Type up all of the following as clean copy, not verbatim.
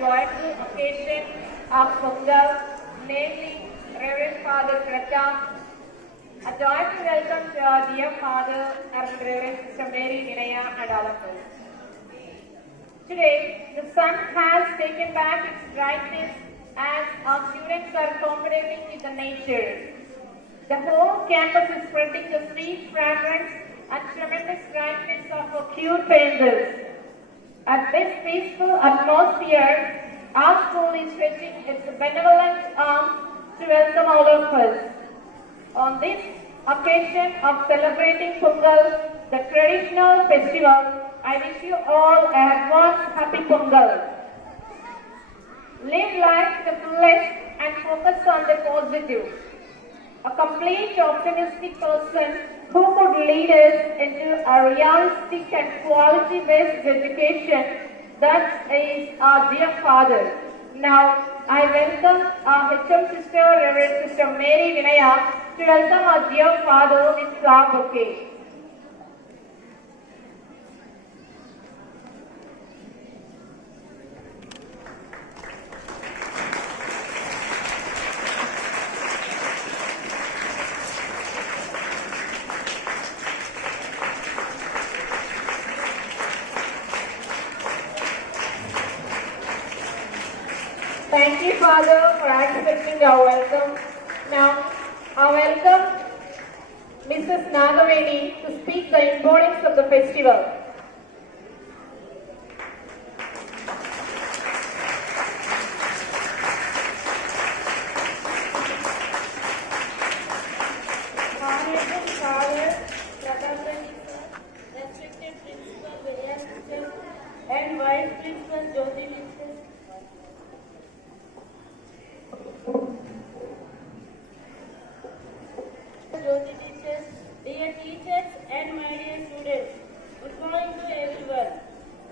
joyful occasion of Pongal, namely Reverend Father Pratap. A joyful welcome to our dear Father and Reverend Sister Mary Vinaya and all of us. Today, the sun has taken back its brightness as our students are cooperating with the nature. The whole campus is spreading the sweet fragrance and tremendous brightness of our cute angels. At this peaceful atmosphere, our school is stretching its benevolent arms to welcome all of us. On this occasion of celebrating Pongal, the traditional festival, I wish you all a advance happy Pongal. Live life to the fullest and focus on the positive. A complete optimistic person who could lead us into a realistic and quality-based education. That is our dear Father. Now, I welcome our HM sister, Reverend Sister Mary Vinaya, to welcome our dear Father with flower bouquet. Thank you, Father, for accepting our welcome. Now, I welcome Mrs. Nagaveni to speak the importance of the festival. Honorable Father, Pratapreddy sir, respected Principal Vinaya teacher, and Vice Principal Jyoti teacher. Jyoti teachers, dear teachers and my dear students, good morning to everyone.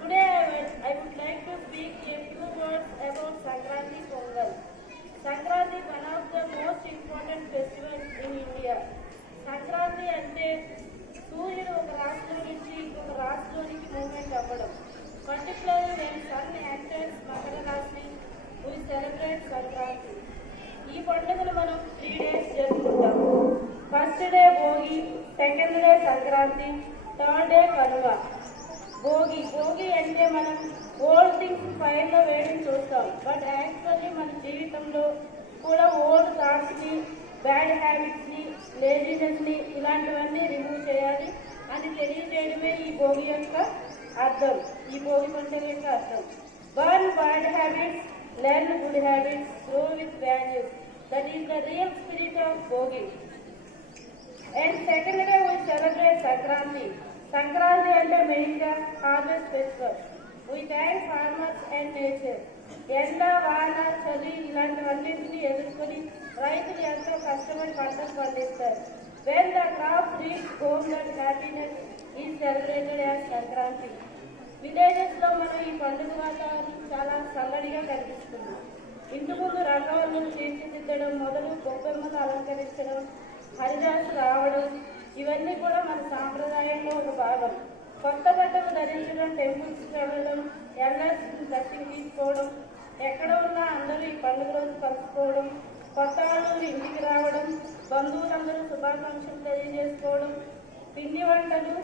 Today I would like to speak a few words about Sankranti Pongal. Sankranti is one of the most important festivals in India. Sankranti అంటే సూర్యుడు ఒక రాశిలో నుంచి ఇంకొక రాశిలోనికి movement అవ్వడం. Particularly when sun enters Makar రాశి, we celebrate Sankranti. ఈ పండుగను మనం 3 days జరుపుకుంటాం. First day Bhogi, second day Sankranti, third day Kanuma. Bhogi అంటే మనం ఓల్డ్ థింగ్స్ ఫైర్లో వేయడం చూస్తాం, బట్ యాక్చువల్లీ మన జీవితంలో కూడా ఓల్డ్ థాట్స్ని, బ్యాడ్ హ్యాబిట్స్ని, లేజినెస్ని ఇలాంటివన్నీ రిమూవ్ చేయాలి అని తెలియజేయడమే ఈ భోగి యొక్క అర్థం, ఈ భోగి పండుగ యొక్క అర్థం. Burn bad habits, learn good habits, grow with values. That is the real spirit of Bogi. And second day we celebrate Sankranti. Sankranti అంటే మెయిన్గా harvest festival. We thank farmers and nature. ఎండ, వాన, చలి ఇలాంటివన్నింటినీ ఎదుర్కొని రైతులు ఎంతో కష్టపడి పంటలు పండిస్తారు. When the crop reach home, that happiness is celebrated as Sankranti. Villages లో మనం ఈ పండుగ వాతావరణం చాలా చల్లడిగా కనిపిస్తుంది. ఇంటి ముందు రంగవల్లులు తీర్చిదిద్దడం మొదలు గొబ్బెమ్మలు అలంకరించడం, హరిదాసు రావడం ఇవన్నీ కూడా మన సాంప్రదాయంలో ఒక భాగం. కొత్త బట్టలు ధరించడం, టెంపుల్స్ వెళ్ళడం, ఎల్ఎస్ దర్శనం తీసుకోవడం, ఎక్కడ ఉన్నా అందరూ ఈ పండుగ రోజు కలుసుకోవడం, కొత్త వాళ్ళు ఇంటికి రావడం, బంధువులందరూ శుభాకాంక్షలు తెలియజేసుకోవడం, పిండి వంటలు,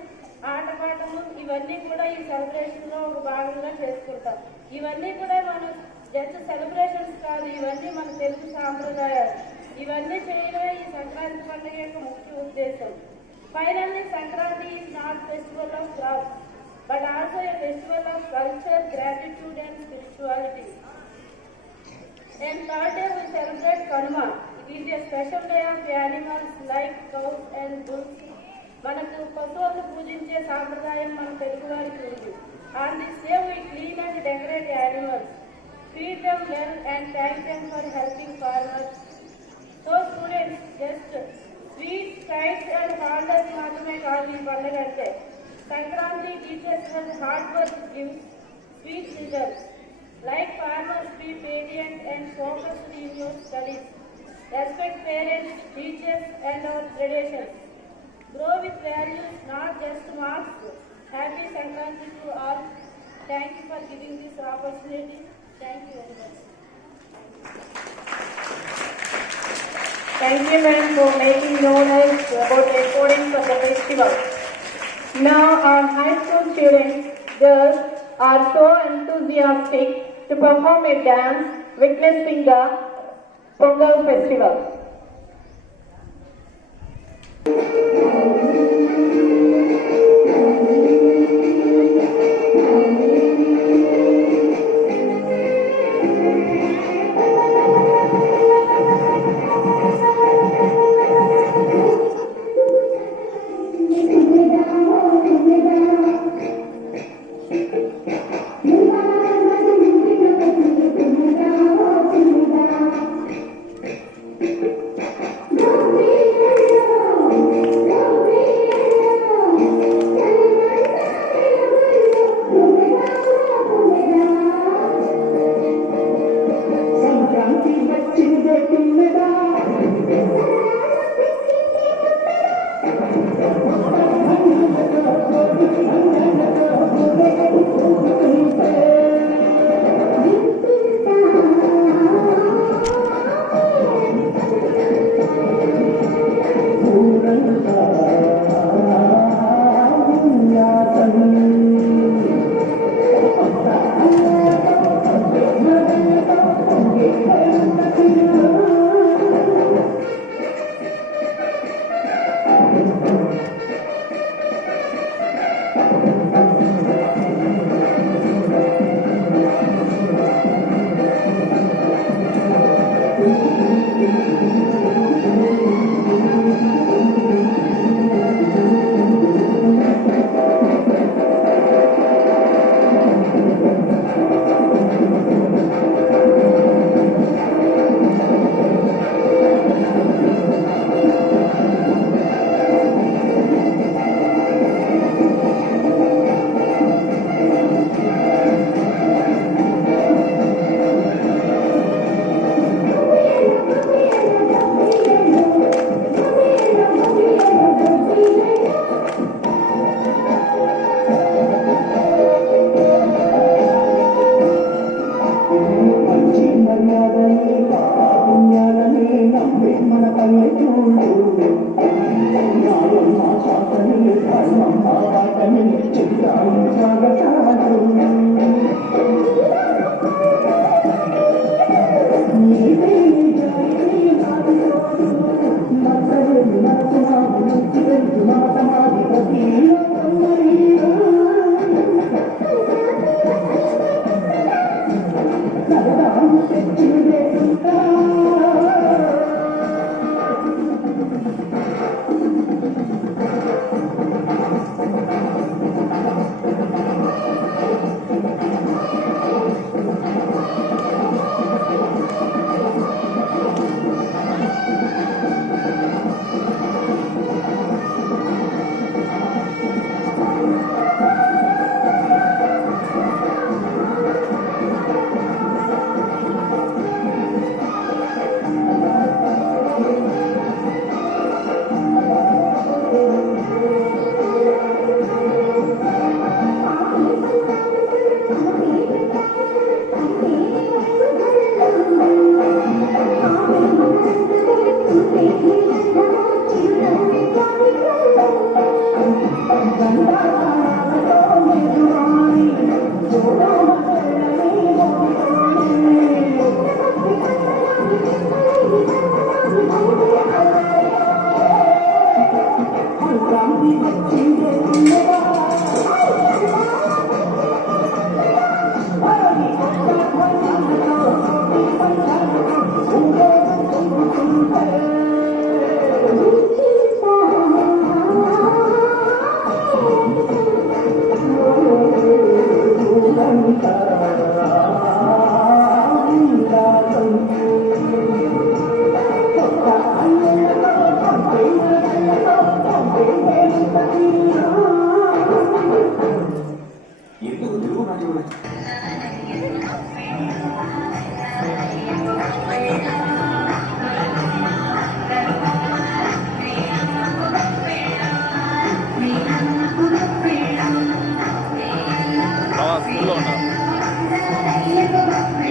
ఆటపాటలు ఇవన్నీ కూడా ఈ సెలబ్రేషన్ లో ఒక భాగంగా చేసుకుంటాం. ఇవన్నీ కూడా మనం జస్ట్ సెలబ్రేషన్స్ కాదు, ఇవన్నీ మన తెలుగు సాంప్రదాయాలు. ఇవన్నీ చేయడమే ఈ సంక్రాంతి పండుగ యొక్క ముఖ్య ఉద్దేశం. Finally Sankranti is not festival of crafts but also a festival of culture, gratitude and spirituality. And third day we celebrate Kanuma. It is a special day of animals like cows and bulls. మనకు పశువులను పూజించే సాంప్రదాయం మన తెలుగు వారికి ఉంది. On this day we clean and decorate animals, feed them well and thank them for helping farmers. So students, just sweet, kites and hard work మాత్రమే కాదు ఈ పండుగ అంటే. Sankranti teaches us hard work gives sweet results. Like farmers, be patient and focused in your studies. Respect parents, teachers and our traditions. Grow with values, not just marks. Happy Sankranti to all. Thank you for giving this opportunity. Thank you very much. Thank you, ma'am, for making known us about the importance of the festival. Now, our high school students, girls, are so enthusiastic to perform a dance witnessing the Pongal festival.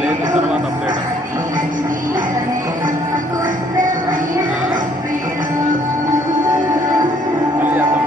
లేదు తర్వాత update మళ్ళీ చేద్దాం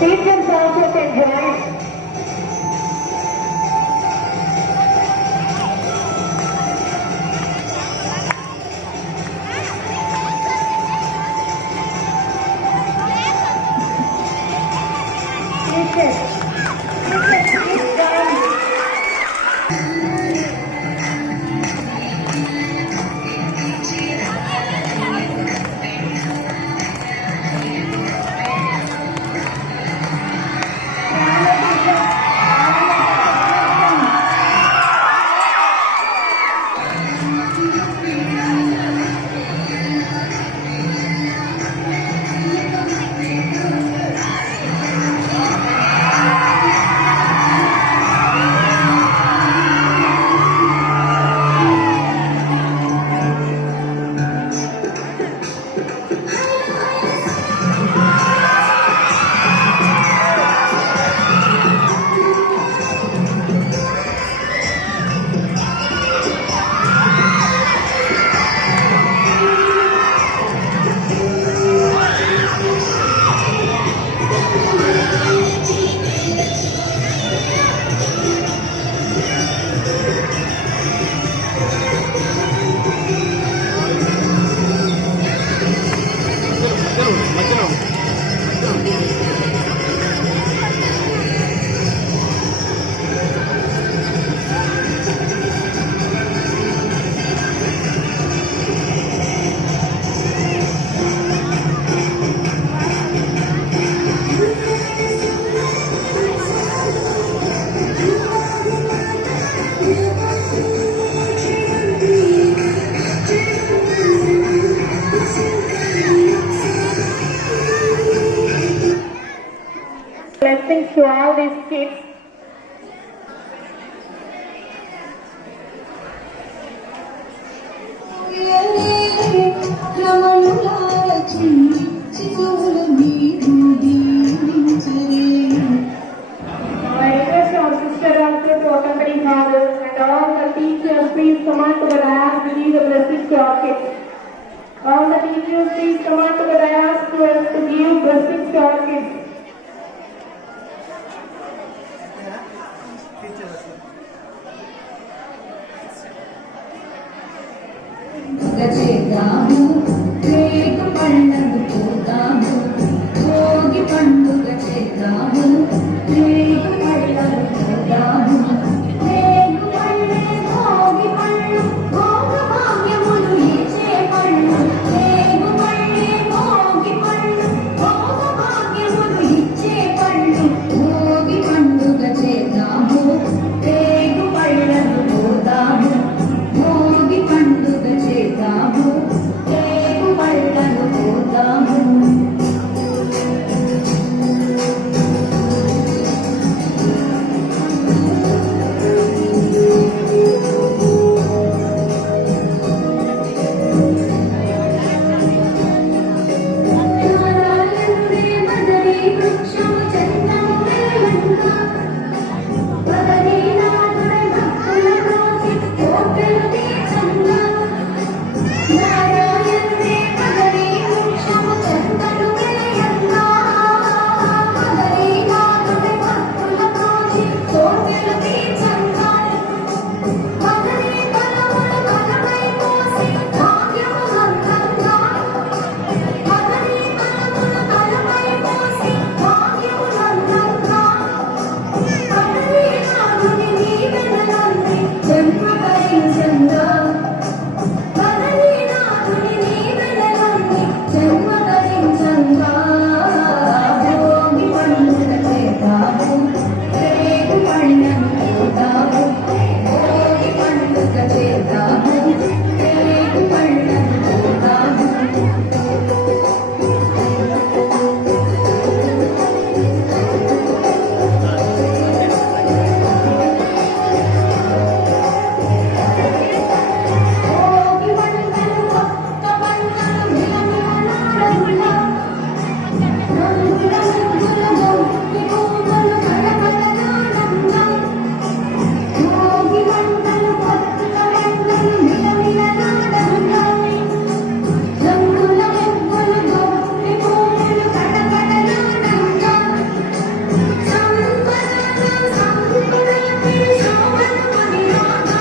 Teachers also can join. Teachers, please join. Blessings to all these kids. request our sister also to accompany father and all the teachers, please come on to the dais to give the blessings to our kids. All the teachers, please come on to the dais to give blessings to our kids. చేద్దాము రేగు పండుగ పోతాము భోగి పండుగ చేద్దాము రేగు పండుగ పోతాము రేగు పండుగ భోగి పండుగ భోగ భాగ్యములు ఇచ్చే పండుగ రేగు పండుగ భోగి పండుగ భోగ భాగ్యములు ఇచ్చే పండుగ భోగి పండుగ చేద్దాము రేగు పండుగ పోతాము భోగి పండుగ చేద్దాము రేగు పండుగ పోతాము నారాయణుడే మదరి వృక్షము చందము వేలంగా బదరీనాథుడే భక్తుల రోజు కోటెలు తీర్చంగా నారాయణుడే మదరి వృక్షము చందము వేలంగా బదరీనాథుడే భక్తుల రోజు కోటెలు తీర్చంగా బదరీ బలములు బలమై పోసి భాగ్యము నందంగా బదరీ బలములు బలమై పోసి భాగ్యము నందంగా బదరీనాథుని నీవెనలంది జన్మ ధరించంగా బదరీనాథుని నీవెనలంది జన్మ ధరించంగా భోగి పండుగ చేద్దాము రేగు పండుగ పోతాము భోగి పండుగ చేద్దాము రేగు పండుగ పోతాము భోగి పండుగలు కొత్త పండుగలు మిలమిలలాడంగా రంగుల ముగ్గుల గొప్పి పువ్వులు కళకళలాడంగా భోగి పండుగలు కొత్త పండుగలు మిలమిలలాడంగా రంగుల ముగ్గుల గొప్పి పువ్వులు కళకళలాడంగా సంబరాల సంకులకి శోభనమణి రాగా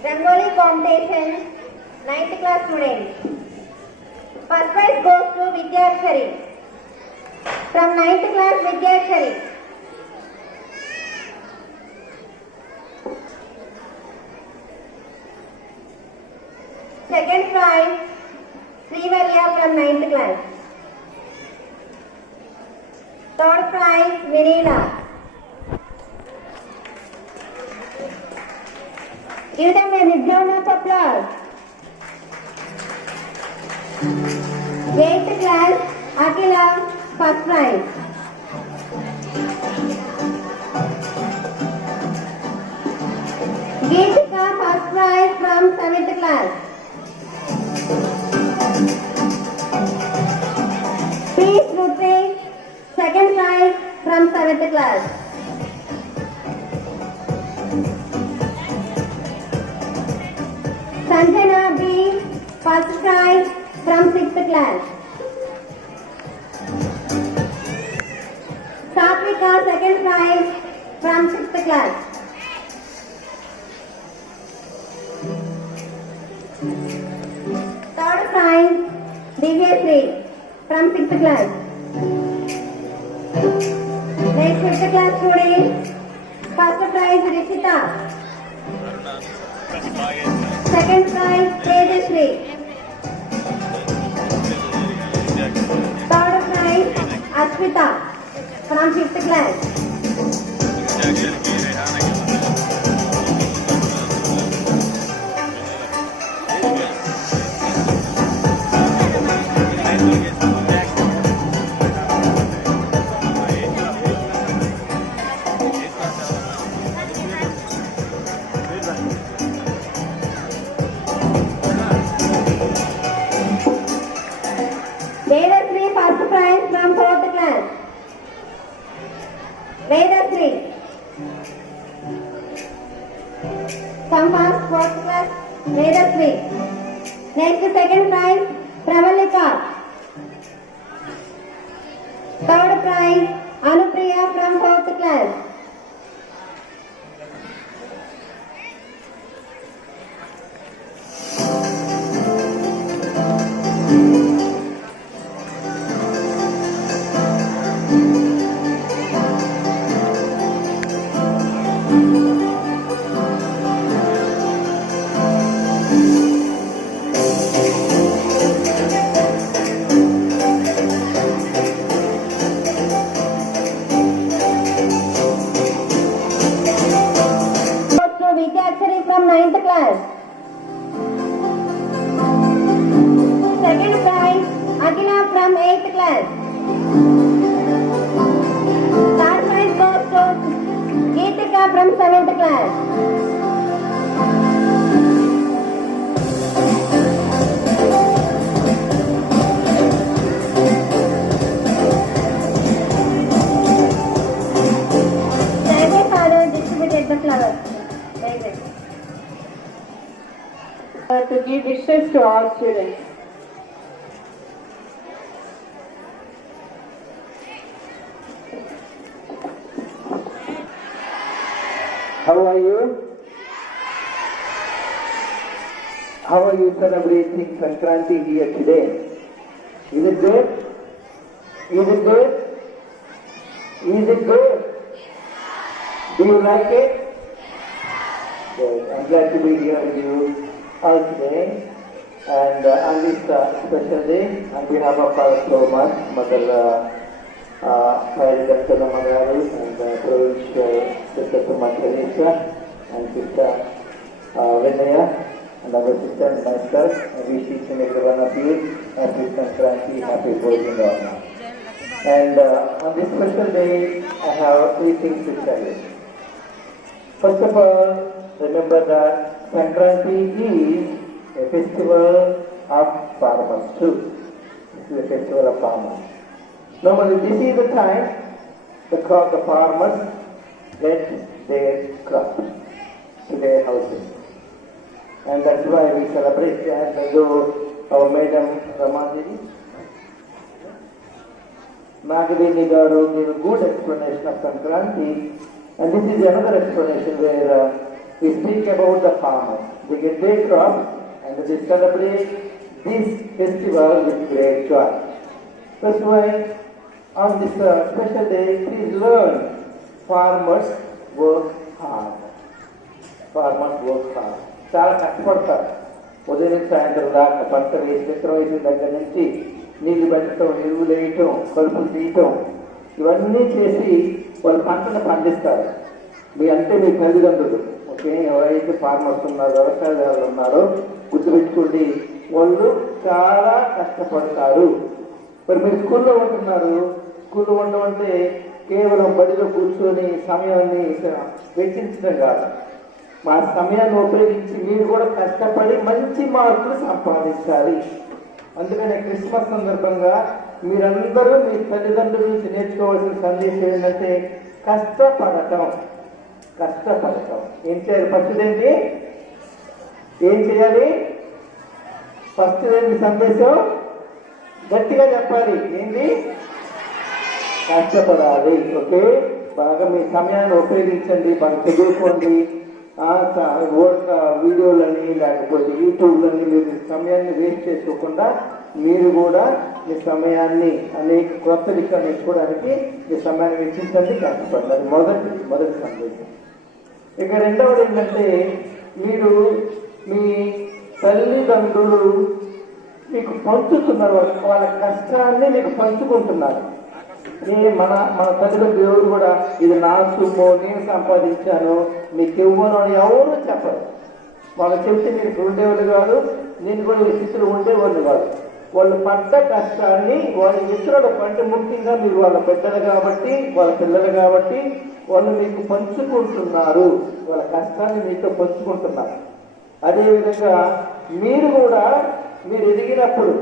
Rangoli competition, 9th class students. First prize goes to Vidyakshari. From 9th class Vidyakshari. Second prize, Srivalya from 9th class. Third prize, Vinila. Give them a big round of applause. 8th class, Akila, first prize. Geetika, first prize from 7th class. Peace Ruthi, second prize from 7th class. Sanjana B, first prize from 6th class. Satvika, second prize from 6th class. Third prize, Divyasri from 6th class. Next 5th class students, First prize Rishita. Second prize Tejasri. Third prize Ashwita from 5th class. Vedasri first prize from 4th class. Vedasri. Come first 4th class. Vedasri. Next second prize Pravalika. Third prize Anupriya from 4th class. Vidyakshari from 9th class. Second prize Akhila from 8th class. Third prize goes to Geetika from 7th class. Thank you, Father. Distributed the flowers. Very good. To give wishes to all students. How are you? How are you celebrating Sankranti here today? Is it good? Is it good? Is it good? Do you like it? Good. I'm glad to be here with you all today. And on this special day, on behalf of our Thomas, Mother Dr. Ramagaru, and Provincial Sister Sumatranisa, and Sister Vinaya, and our sister and myself, and we wish each and every one of you happy Sankranti, happy Bhojana. And on this special day, I have 3 things to tell you. First of all, remember that Sankranti is a festival of farmers too. This is a festival of farmers. Normally, this is the time the farmers get their crop to their houses. And that's why we celebrate. And though our Madam Ramadini, Nagavini Garu gave a good explanation of Sankranti. And this is another explanation where we speak about the farmers. They get their crop and they celebrate this festival with great joy. That's why on this special day, please learn farmers work hard. Farmers work hard. చాలా కష్టపడతారు. ఉదయం సాయంత్రం దాకా పంట వేసి విత్తనం వేసిన దగ్గర నుంచి నీళ్లు పెట్టడం, ఎరువులు వేయటం, కలుపులు తీయటం, ఇవన్నీ చేసి వాళ్ళు పంటను పండిస్తారు. మీ అంటే మీ తల్లిదండ్రులు, ఓకే, ఎవరైతే ఫార్మర్స్ ఉన్నారో, వ్యవసాయదారులు ఉన్నారో గుర్తుపెట్టుకోండి, వాళ్ళు చాలా కష్టపడతారు. మరి మీరు స్కూల్లో ఉంటున్నారు. స్కూల్లో ఉండడం అంటే కేవలం బడిలో కూర్చొని సమయాన్ని వెచ్చించడం కాదు. మా సమయాన్ని ఉపయోగించి మీరు కూడా కష్టపడి మంచి మార్కులు సంపాదించాలి. అందుకనే క్రిస్మస్ సందర్భంగా మీరందరూ మీ తల్లిదండ్రుల నుంచి నేర్చుకోవాల్సిన సందేశం ఏంటంటే కష్టపడటం. కష్టపడటం ఏం చేయాలి? ఫస్ట్ ఏంటి? ఏం చేయాలి? ఫస్ట్ ఏంటి సందేశం? గట్టిగా చెప్పాలి. ఏంటి? కష్టపడాలి. ఓకే, బాగా మీ సమయాన్ని ఉపయోగించండి, బాగా చదువుకోండి. వీడియోలని లేకపోతే యూట్యూబ్లని మీరు సమయాన్ని వేస్ట్ చేసుకోకుండా మీరు కూడా మీ సమయాన్ని అనేక కొత్త విషయాలు నేర్చుకోవడానికి మీ సమయాన్ని వెచ్చించండి, కష్టపడాలి. మొదటి సందేశం. ఇక రెండవది ఏంటంటే మీరు మీ తల్లిదండ్రులు మీకు పంచుతున్నారు, వాళ్ళ కష్టాన్ని మీకు పంచుకుంటున్నారు. మన మన తల్లిదండ్రులు దేవుడు కూడా ఇది నా సొమ్ము, నేను సంపాదించాను, మీకు ఇవ్వను అని ఎవరు చెప్పరు. వాళ్ళు చెప్తే మీరు ఉండేవాళ్ళు కాదు, నేను కూడా ఈ స్థితిలో ఉండేవాళ్ళు కాదు. వాళ్ళు పడ్డ కష్టాన్ని వాళ్ళ ఇతరుల పంట, ముఖ్యంగా మీరు వాళ్ళ బిడ్డలు కాబట్టి, వాళ్ళ పిల్లలు కాబట్టి వాళ్ళు మీకు పంచుకుంటున్నారు, వాళ్ళ కష్టాన్ని మీతో పంచుకుంటున్నారు. అదేవిధంగా మీరు కూడా మీరు ఎదిగినప్పుడు,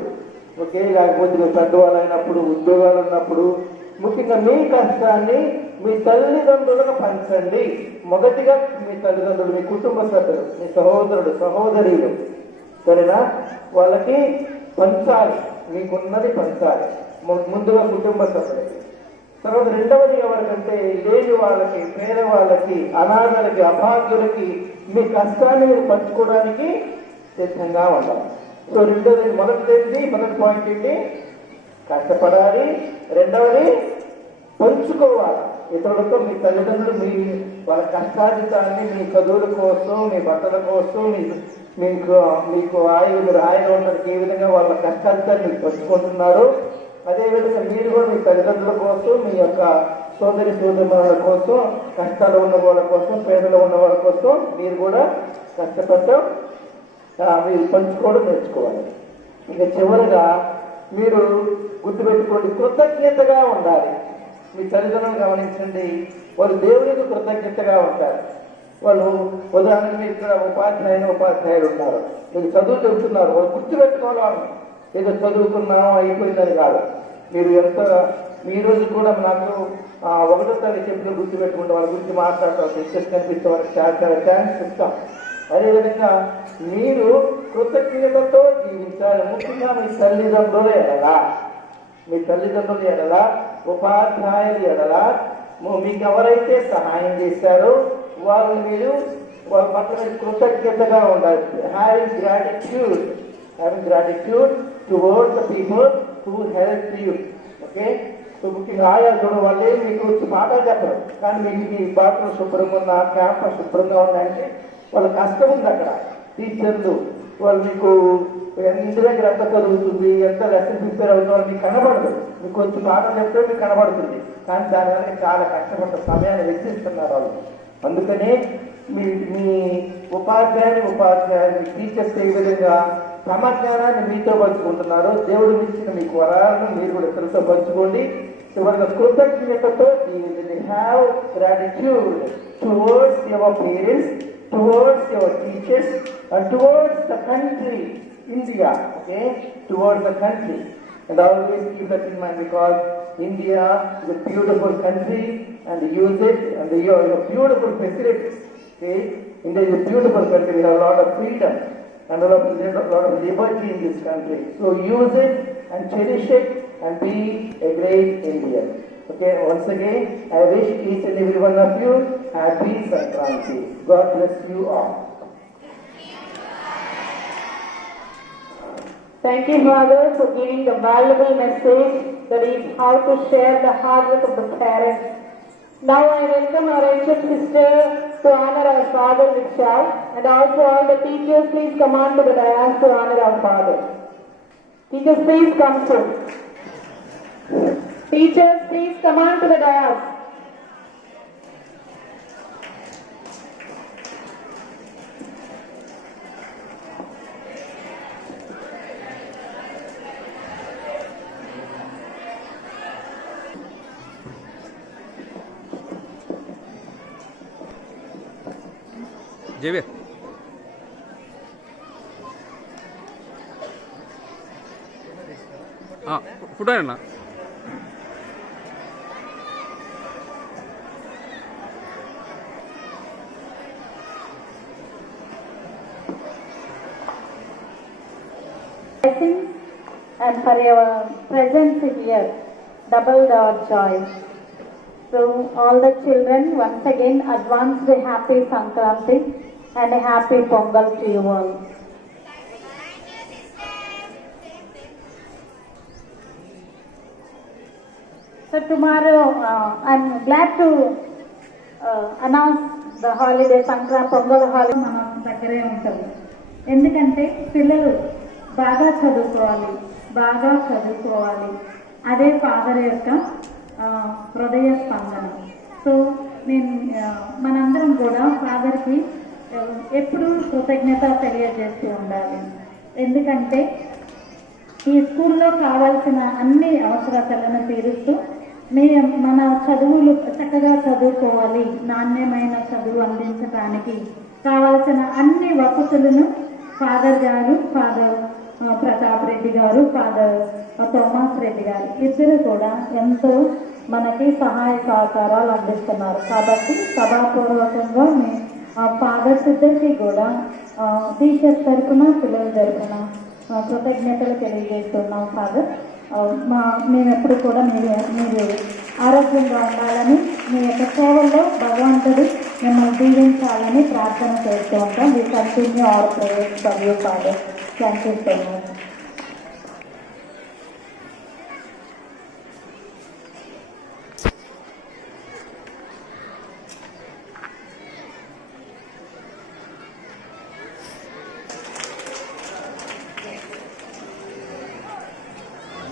ఓకే, లేకపోతే మీరు పెద్దవాళ్ళు అయినప్పుడు, ఉద్యోగాలు ఉన్నప్పుడు ముఖ్యంగా మీ కష్టాన్ని మీ తల్లిదండ్రులకు పంచండి. మొదటిగా మీ తల్లిదండ్రులు, మీ కుటుంబ సభ్యులు, మీ సహోదరుడు సహోదరులు, సరేనా, వాళ్ళకి పంచాలి, మీకున్నది పంచాలి. ముందుగా కుటుంబ సభ్యులకి. తర్వాత రెండవది ఎవరికంటే లేని వాళ్ళకి, పేదవాళ్ళకి, అనాథలకి, అభాగ్యులకి మీ కష్టాన్ని మీరు పంచుకోవడానికి సిద్ధంగా ఉండాలి. సో రెండవది, మొదటి పాయింట్ ఏంటి? కష్టపడాలి. రెండవది పంచుకోవాలి ఇతరులతో. మీ తల్లిదండ్రులు మీ వాళ్ళ కష్టాజితాన్ని మీ చదువుల కోసం, మీ బట్టల కోసం, మీకు మీరు హాయిగా ఉండడానికి ఏ విధంగా వాళ్ళ కష్టాజితాన్ని మీకు పంచుకుంటున్నారు, అదేవిధంగా మీరు కూడా మీ తల్లిదండ్రుల కోసం, మీ యొక్క సోదరిమణుల కోసం, కష్టాలు ఉన్న వాళ్ళ కోసం, పేదలు ఉన్న వాళ్ళ కోసం మీరు కూడా కష్టపడటం, మీరు పంచుకోవడం నేర్చుకోవాలి. ఇక చివరిగా మీరు గుర్తుపెట్టుకోండి, కృతజ్ఞతగా ఉండాలి. మీ తల్లిదండ్రులు గమనించండి, వాళ్ళు దేవునికి కృతజ్ఞతగా ఉంటారు. వాళ్ళు ఉదాహరణకు మీరు ఇక్కడ ఉపాధ్యాయులు ఉన్నారు, మీకు చదువు చెబుతున్నారు, వాళ్ళు గుర్తుపెట్టుకోవాలి. ఏదో చదువుకున్నాము అయిపోయిందని కాదు. మీరు ఈ రోజు కూడా నాకు 1వ తరగతి చెప్పిన గుర్తుపెట్టుకుంటే వాళ్ళ గురించి మాట్లాడతాం, టీచర్స్ కనిపిస్తే వాళ్ళకి చాలా ఛాన్స్ ఇస్తాం. అదేవిధంగా మీరు కృతజ్ఞతతో జీవించాలి. ముఖ్యంగా మీ తల్లిదండ్రులు ఎడలా, ఉపాధ్యాయులు ఎడలా, మీకు ఎవరైతే సహాయం చేశారో వాళ్ళ పట్ల మీరు కృతజ్ఞతగా ఉండాలి. Having gratitude towards the people who help you. Okay, so ముఖ్యంగా ఆయా చూడడం వల్లే మీకు మాటలు చెప్పరు, కానీ మీకు మీ బాత్రూమ్ శుభ్రంగా ఉన్న, క్యాంపస్ శుభ్రంగా ఉన్నాయంటే వాళ్ళ కష్టం ఉంది అక్కడ. టీచర్లు వాళ్ళు మీకు ఇంటి దగ్గర ఎంత చదువుతుంది, ఎంత లెసన్ ప్రిపేర్ అవుతుందో మీకు కనబడదు. మీకు కొంచెం పాఠం చెప్తే మీకు కనబడుతుంది, కానీ దానివల్ల చాలా కష్టపడ్డ సమయాన్ని వెచ్చిస్తున్నారు వాళ్ళు. అందుకనే మీ ఉపాధ్యాయులు టీచర్స్ ఏ విధంగా తమ జ్ఞానాన్ని మీతో పంచుకుంటున్నారో, దేవుడు ఇచ్చిన మీకు వరాలను మీరు కూడా ఇతరులతో పంచుకోండి. చివరిగా కృతజ్ఞతతో have gratitude towards your parents, towards your teachers, and towards the country, India, okay, towards the country. And always keep that in mind, because India is a beautiful country and use it, and you have beautiful facilities, okay. India is a beautiful country, we have a lot of freedom and a lot of liberty in this country. So use it and cherish it and be a great Indian. Okay, once again, I wish each and every one of you happy Sankranti. God bless you all. Thank you, Father, for giving the valuable message, that is how to share the hard work of the parents. Now I welcome our ancient sister to honor our father with shout, and also all the teachers, please come on to the dais to honor our father. Teachers, please come soon. Teachers, please come on to the dais. JV. Photo అన్న. Blessings and for your presence here, doubled our joy. So all the children, once again advanced a happy Sankranti and a happy Pongal to you all. So tomorrow, I'm glad to announce holiday pongal holiday మన దగ్గరే ఉంటుంది. ఎందుకంటే పిల్లలు బాగా చదువుకోవాలి. అదే father యొక్క హృదయ స్పందన. సో నేను మనందరం కూడా ఫాదర్కి ఎప్పుడూ కృతజ్ఞత తెలియజేస్తూ ఉండాలి. ఎందుకంటే ఈ స్కూల్లో కావాల్సిన అన్ని అవసరతలను తీరుస్తూ మన చదువులు చక్కగా చదువుకోవాలి, నాణ్యమైన చదువు అందించడానికి కావలసిన అన్ని వసతులను ఫాదర్ ప్రతాప్ రెడ్డి గారు, ఫాదర్ థోమస్ రెడ్డి గారు ఇద్దరు కూడా ఎంతో మనకి సహాయ సహకారాలు అందిస్తున్నారు. కాబట్టి సభాపూర్వకంగా ఫాదర్స్ ఇద్దరికి కూడా టీచర్స్ తరఫున పిల్లల తరఫున కృతజ్ఞతలు తెలియజేస్తున్నాం. ఫాదర్ మేము ఎప్పుడు కూడా మీరు ఆరోగ్యంగా ఉండాలని, మీ యొక్క సేవల్లో భగవంతుడు మిమ్మల్ని దీవించాలని ప్రార్థన చేస్తూ ఉంటాం. We continue our prayers for you father. Thank you so much.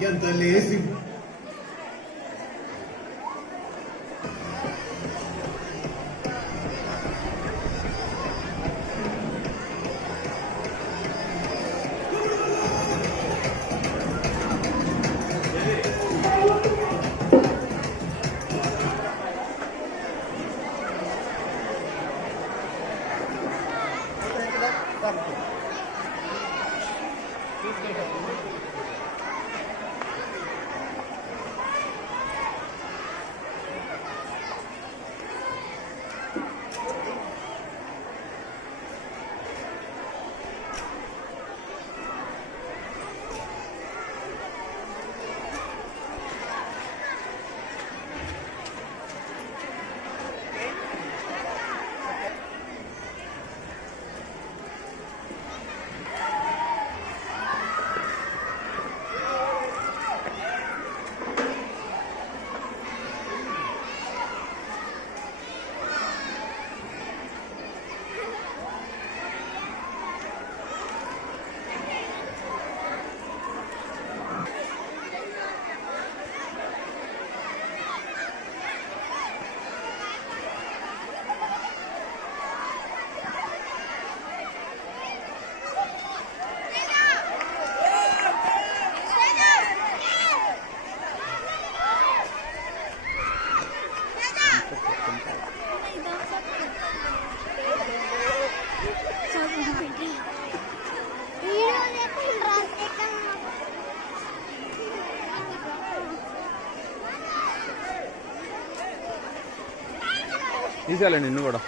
ఎంత లేసి తీసేయాలి నిన్ను కూడా.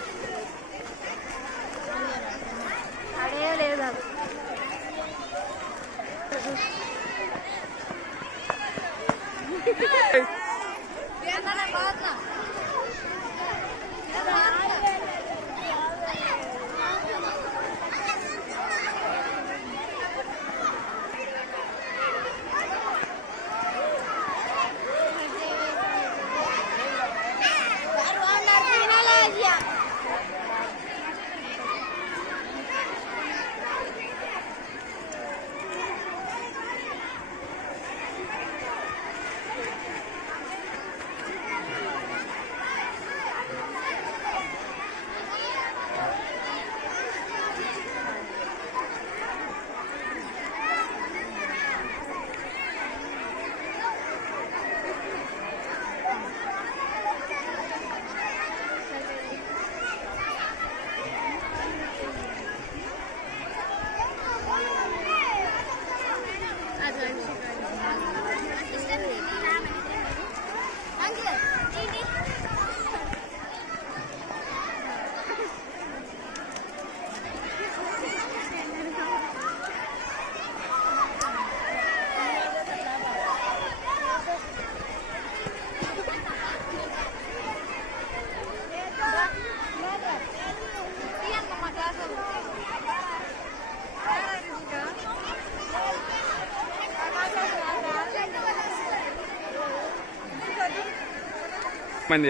మంది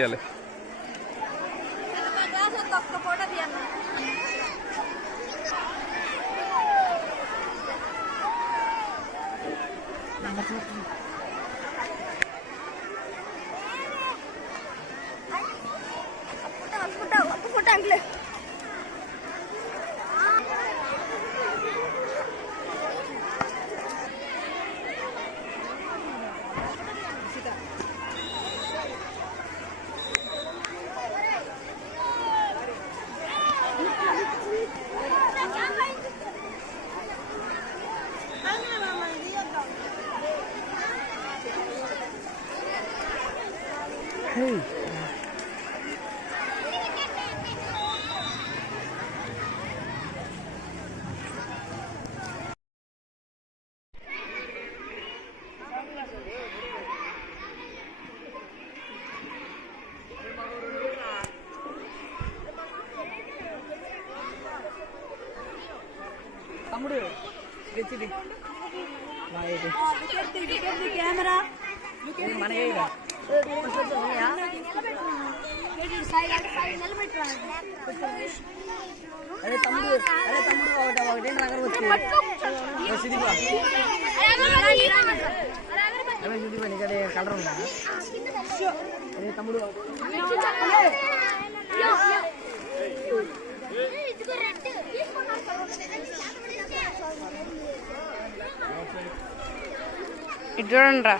ఇటు చూడండి రా.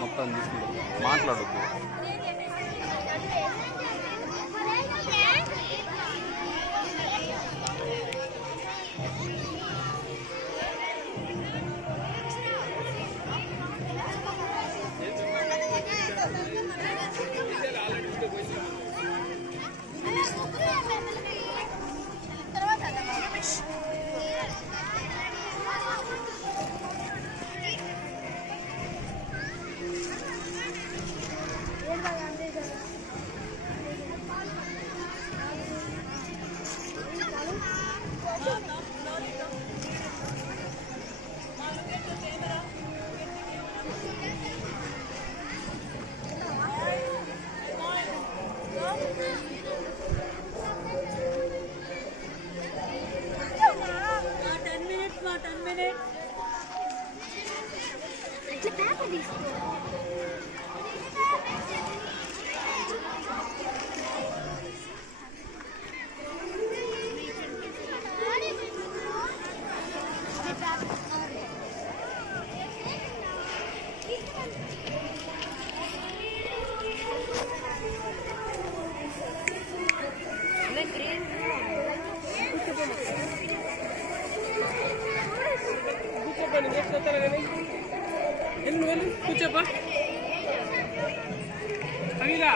మొత్తం తీసుకుంటాం, మాట్లాడొద్దు. కూర్చోపా అనిరా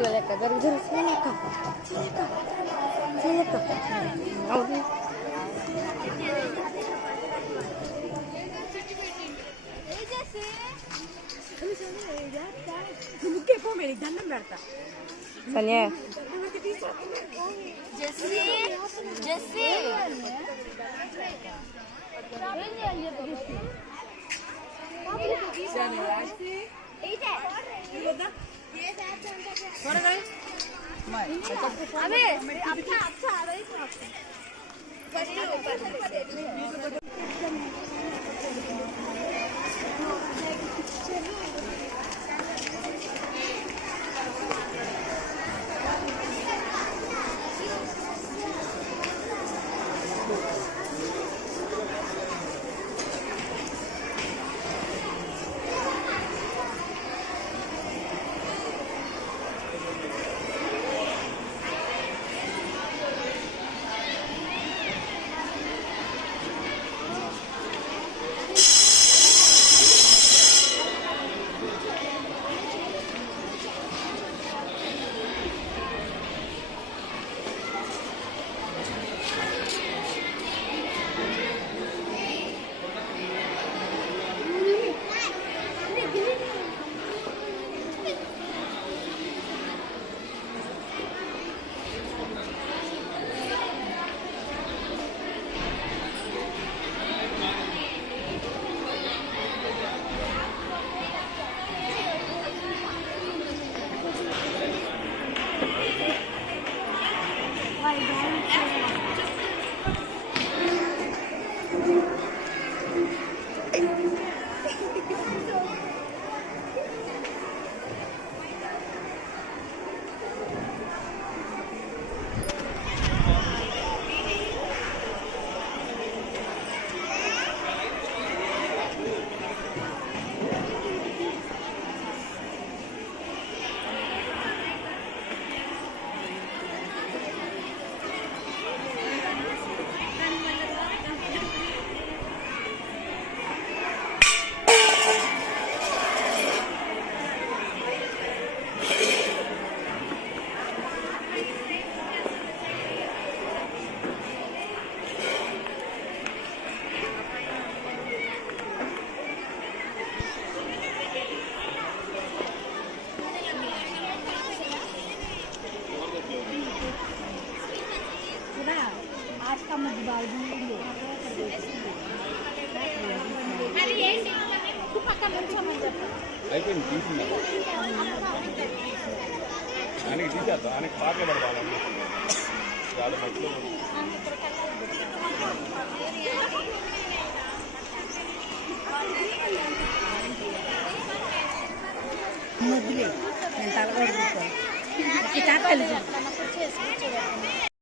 సైకిల్ లెక్క జరుగు జరుగు చేయలేక చేయలేక అవును సన్యా అయిపోయింది తీసిందా ఆయనకి తీసేద్దాం ఆయనకి పాటలు పడవాలి చాలా మధ్యలో నేను తలగొడుతాను